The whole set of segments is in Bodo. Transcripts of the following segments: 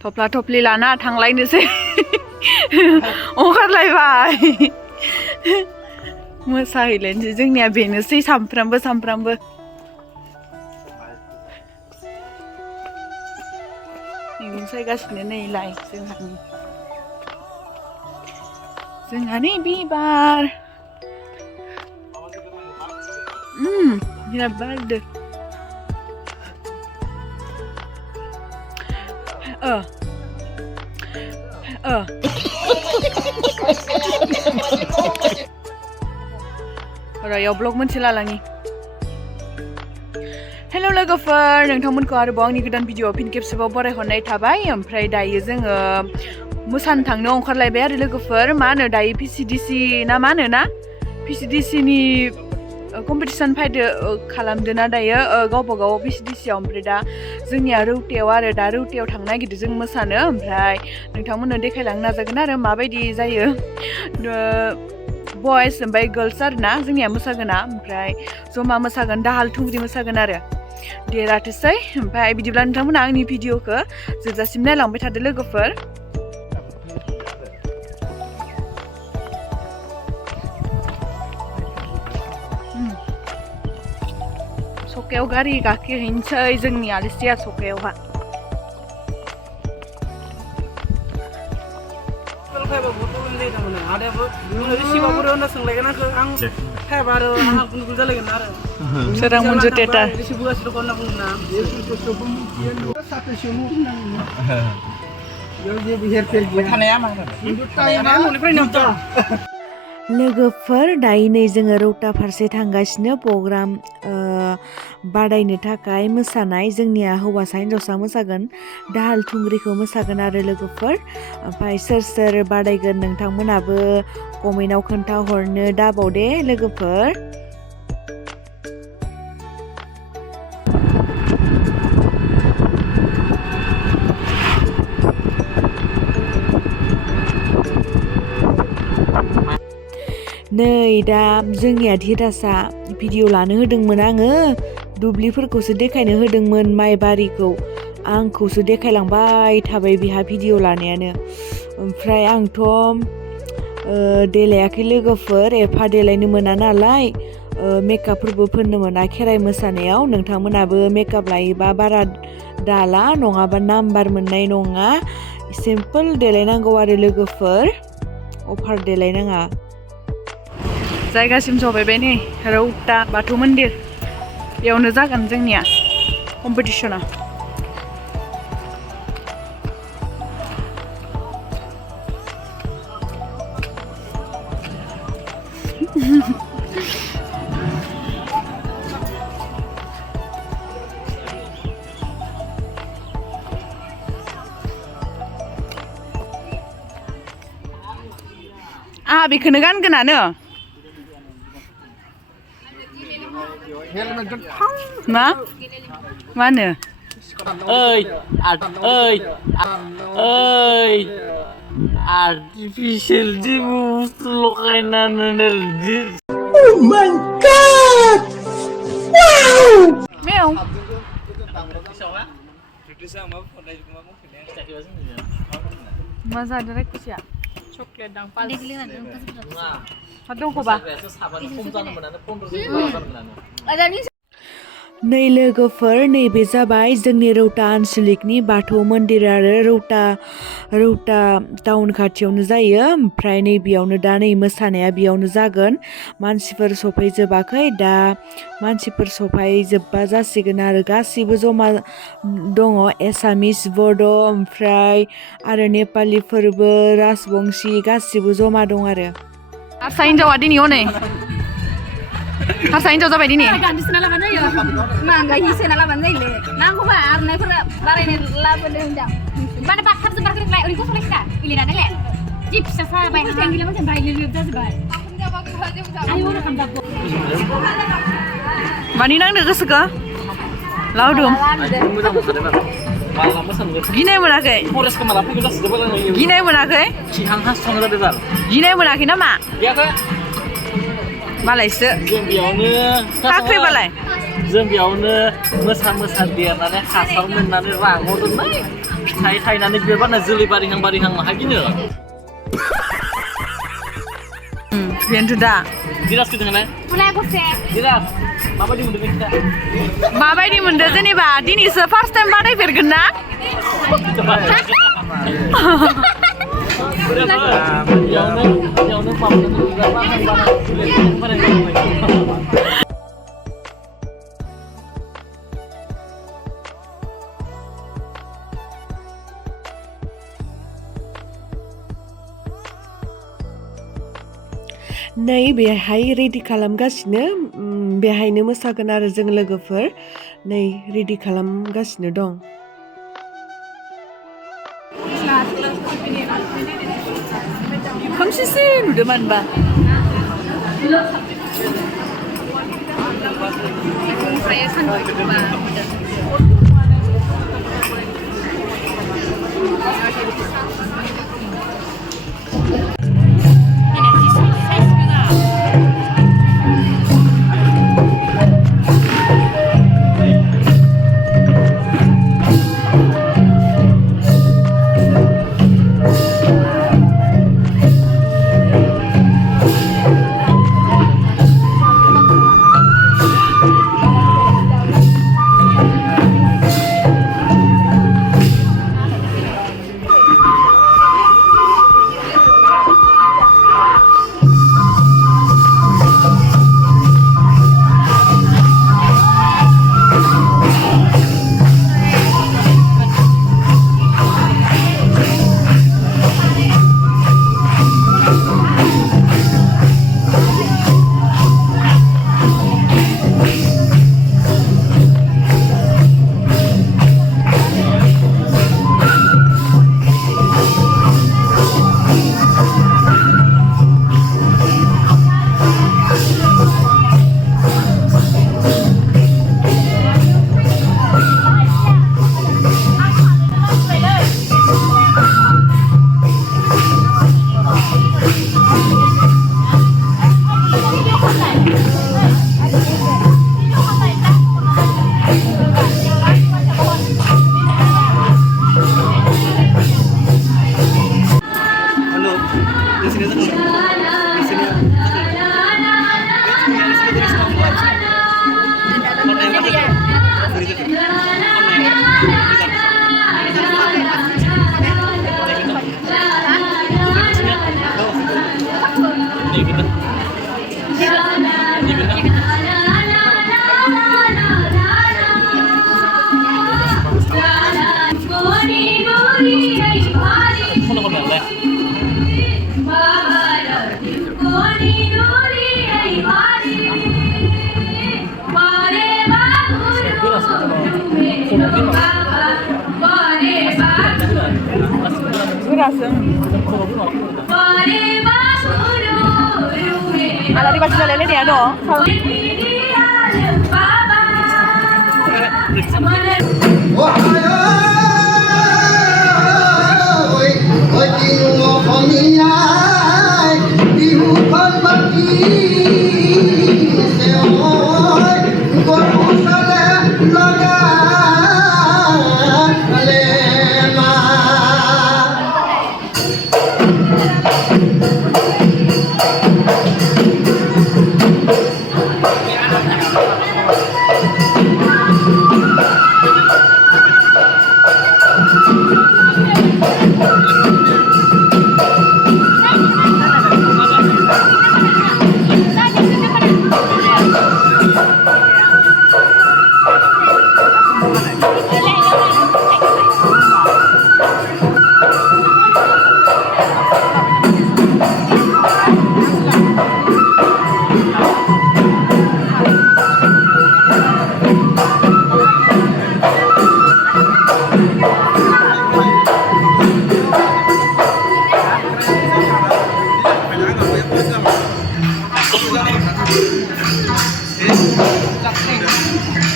थफ्ला थफ्लि लाना थांलायनोसै ओंखारलायबाय मोसाहैलायनोसै जोंनिया बेनोसै सामफ्रामबो मैगं सायगासिनो नैलाय जोंहानि बिबार बिराद बारदो याव ब्लग मोनसे लालाङि हेल' लोगोफोर नोंथांमोनखौ आरोबाव आंनि गोदान भिडिअआव फिन खेबसेबाव बरायहरनाय थाबाय ओमफ्राय दायो जोङो मोसानो थांनो ओंखारलायबाय आरो लोगोफोर मा होनो दायो VCDC ना मा होनो ना VCDC नि कम्पिटिशन फायदो खालामदोना दायो गावबा गाव VCDC आव ओमफ्राय दा जोंनिया रौतायाव आरो दा रौतायाव थांनो नागिरदों जों मोसानो ओमफ्राय नोंथांमोननो देखायलांनो नाजागोन आरो माबायदि जायो बयस ओमफ्राय गर्ल्स आरो ना जोंनिया मोसागोना ओमफ्राय जमा मोसागोन दाहाल थुंग्रि मोसागोन आरो देराथोसै ओमफ्राय बिदिब्ला नोंथांमोना आंनि भिडिअखौ जोबजासिम नायलांबाय थादो लोगोफोर सकायाव गारि गाखोहैनोसै जोंनि आलासिया सकायावहा सोरां मन्जु टेटा लोगोफोर दायो नै जोङो रौता फारसे थांगासिनो प्रग्राम बादायनो थाखाय मोसानाय जोंनिया हौवासा हिन्जावसा मोसागोन दाहाल थुंग्रिखौ मोसागोन आरो लोगोफोर ओमफ्राय सोर बादायगोन नोंथांमोनाबो कमेन्टआव खोन्थाहरनो दाबाव दे लोगोफोर नै दा जोंनिया धीरासा भिडिअ लानो होदोंमोन आङो दुब्लिफोरखौसो देखायनो होदोंमोन माइ बारिखौ आंखौसो देखायलांबाय थाबाय बिहा भिडिअ लानायानो ओमफ्राय आंथ' देलायाखै लोगोफोर एफा देलायनो मोना नालाय मेकआपफोरबो फोननो मोना खेराइ मोसानायाव नोंथांमोनाबो मेकआप लायोबा बारा दाला नङाबा नाम्बार मोननाय नङा सिम्पोल देलायनांगौ आरो लोगोफोर अफार देलायनाङा जायगासिम सफैबाय नै रौता बाथौ मन्दिर बेयावनो जागोन जोंनिया कम्पिटिशना बेखौनो गानगोनानो मा होनो आर्टिफिशियल जेबो बुस्थु लगायनानै Oh my God! Wow! मेव मा जादों रायखुसिया चकलेट दां पाल दंखौबा नै लोगोफोर नैबे जाबाय जोंनि रौता आनसलिकनि बाथौ मन्दिर आरो रौता टाउन खाथियावनो जायो ओमफ्राय नैबेयावनो दा नै मोसानाया बेयावनो जागोन मानसिफोर सफैजोबाखै दा मानसिफोर सफैजोबबा जासिगोन आरो गासिबो जमा दङ एसामिस बड' ओमफ्राय आरो नेपालिफोरबो राजबंशी गासिबो जमा दं आरो हारसा हिन्जावा दिनै हनै हारसा हिन्जाव जाबाय दिनै गान्दिसोना लाबानो जायो मांगा हिसोना लाबानो जायोलै नांगौबा आरनायफोरा बारायनो लाबोदों होनदां माने बाथाबजोबबाय ओरैखौ सलायसिना गेलेनानै जि फिसा जाबाय गैला मानसिया बायलोब जाजोब्बाय मानि नांदो गोसोखौ लावदुम गिनाय मोनाखै गिनाय मोनाखै गिनाय मोनाखै नामा मालायसो जों बेयावनो मोसा देरनानै हासार मोननानै राहरदोंमोन फिथाइ थायनानै बिबार बारना जोलै बारिहां माहागिनो बेनोथ' दा जिरास खोदोंलाय mulai gose जिरास माबायदि मोनदों नोंस्रा माबायदि मोनदो जेनेबा दिनैसो फार्स्ट टाइम बानायफेरगोन ना बेयावनो माबानानै बिबार बारहां नै बेहाय रेडि खालामगासिनो बेहायनो मोसागोन आरो जों लोगोफोर नै रेडि खालामगासिनो दं खोमसिसो नुदों मानोबा Ala di bacina lele dia no.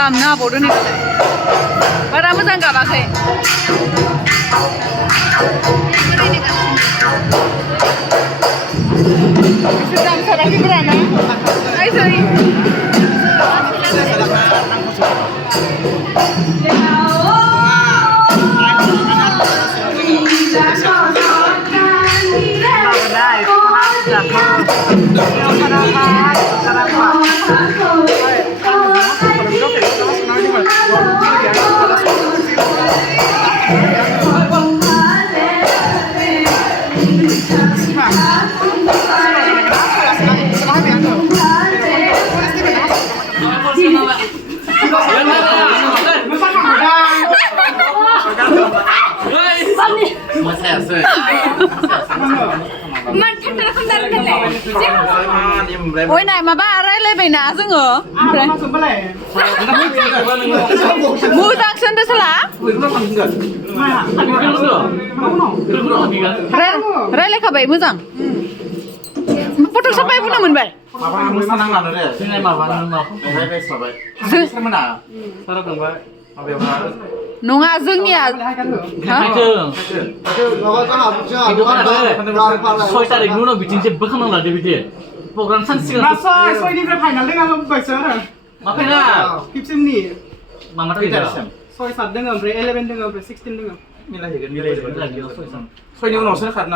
Kamna bodoh nih katanya. Para moza nggak pakai. Sedang salah di berana. Ayo sorry. มันทันแต่ละคำนั้นนั่นแหละ โอ้ยไหนมาบ้าอะไรเลยไปนะซึ่งเหรอมูจังเซนเดสลาอะไรเลยค่ะใบมูจังพุทธสบายพุทธมันใบ Mama mau senang lah deh. Sini mah mana no. Saya besok baik. Saya mana? Sarap kan ba? Apa yang mana? น้องอาซึ่งเนี่ย Hai jeung. Nó có học chưa? Itu kan Nó ada. có Soi tarik nuno bikin je bekhang lah de bikin. Program san sigan. Soi di final dengan lo baik sana. Apa na? Tipsim ni. Mama tak ada. Soi 7 dengan bre 11 dengan bre 16 dengan. Milih kan milih Lagi soi san. Soalnya ni orang saya kan.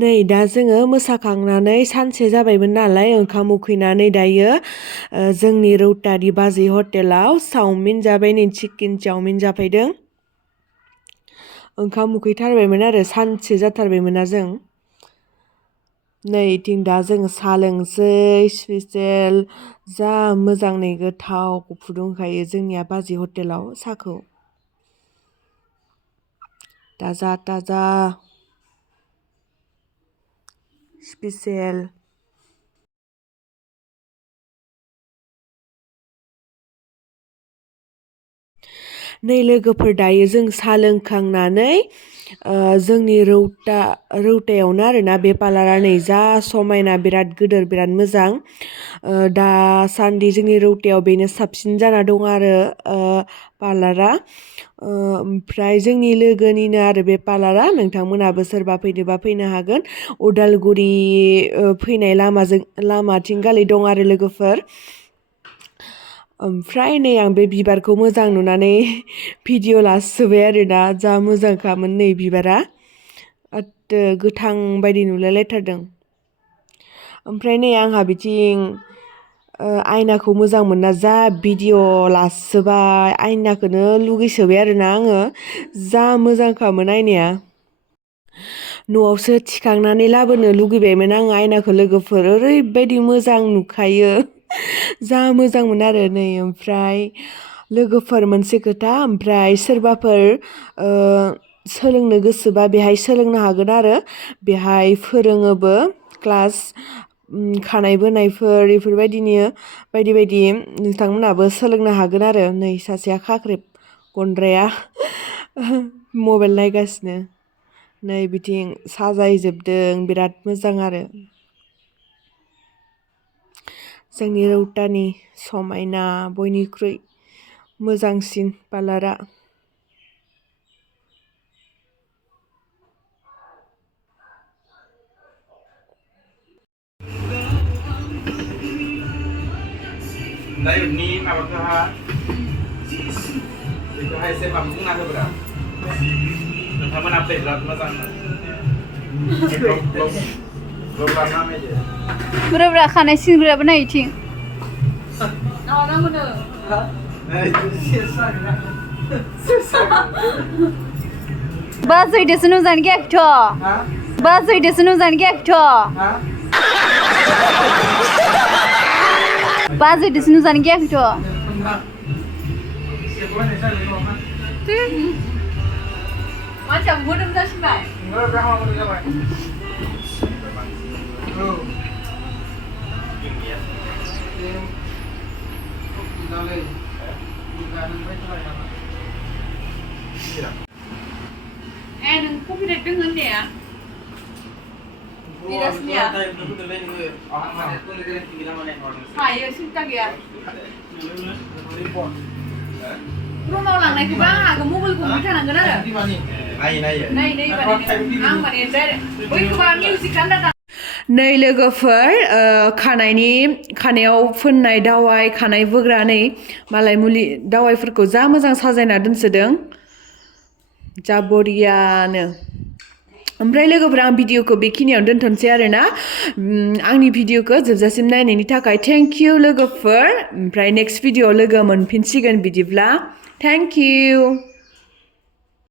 नै दा जोङो मोसाखांनानै सानसे जाबायमोन नालाय ओंखाम उखैनानै दायो जोंनि रौतानि बाजै हटेलाव चावमिन जाबाय नै चिकेन चावमिन जाफैदों ओंखाम उखैथारबायमोन आरो सानसे जाथारबायमोन जों नै इथिं दा जों साहा लोंसै स्पेसियेल जा मोजां नै गोथाव फुदुंखायो जोंनिया बाजै हटेलाव साहाखौ ताजा ताजा स्पेसियेल नै लोगोफोर दायो जों साहा लोंखांनानै जोंनि रौतायावनो आरोना बे पार्लारा नै जा समायना बिराद गिदिर बिराद मोजां दासान्दि जोंनि रौतायाव बेनो साबसिन जाना दं आरो पार्लारा ओमफ्राय जोंनि लोगोनिनो आरो बे पार्लारा नोंथांमोनाबो सोरबा फैनोबा फैनो हागोन उदालगुरि फैनाय लामाथिं गालि दं आरो लोगोफोर ओमफ्राय नै आं बे बिबारखौ मोजां नुनानै भिडिअ लासोबाय आरोना जा मोजांखामोन नै बिबारा गोथां बायदि नुलायलायथारदों ओमफ्राय नै आंहा बिथिं आयनाखौ मोजां मोनना जा भिडिअ लासोबाय आयनाखौनो लुगैसोबाय आरोना आङो जा मोजांखामोन आयनाया न'आवसो थिखांनानै लाबोनो लुगैबायमोन आं आयनाखौ लोगोफोर ओरैबायदि मोजां नुखायो जा मोजांमोन आरो नै ओमफ्राय लोगोफोर मोनसे खोथा ओमफ्राय सोरबाफोर सोलोंनो गोसोबा बेहाय सोलोंनो हागोन आरो बेहाय फोरोङोबो क्लास खानाय बोनायफोर बेफोरबायदिनि बायदि बायदि नोंथांमोनाबो सोलोंनो हागोन आरो नै सासेया खाख्रेब गन्द्राया मबाइल नायगासिनो नै बिथिं साजायजोबदों बिराद मोजां आरो जोंनि रौतानि समायना बयनिख्रुइ मोजांसिन पार्लारा Dari ni apa kah? Itu hai saya mampu nggak tuh berapa? Kamu apa berat macam mana? Belum lama aja. Berapa खानाय सिनग्राबो नाय इथिं बाजैदोसो नुजानो गियाखैथ' बाजैदोसो नुजानो गियाखैथ' बाजैदोसो नुजानो गियाखैथ' मानसिया मोदोम जासिनबाय nung copyright dengan dia Dirasnya Haii cinta ya Rumah orang naik ke bang agak mobil komputer nangga ada Naik ang mana ada Oi ke bang music kan datang नै लोगोफोर खानायाव फोननाय दावाइ खानाय बोग्रा नै मालाय मुलि दावाइफोरखौ जा मोजां साजायना दोनसोदों जा बरियानो ओमफ्राय लोगोफोरा आं भिडिअखौ बेखिनियावनो दोनथ'नोसै आरोना आंनि भिडिअखौ जोबजासिम नायनायनि थाखाय थेंक इउ लोगोफोर ओमफ्राय नेक्स्ट भिडिअआव लोगो मोनफिनसिगोन बिदिब्ला थेंक इउ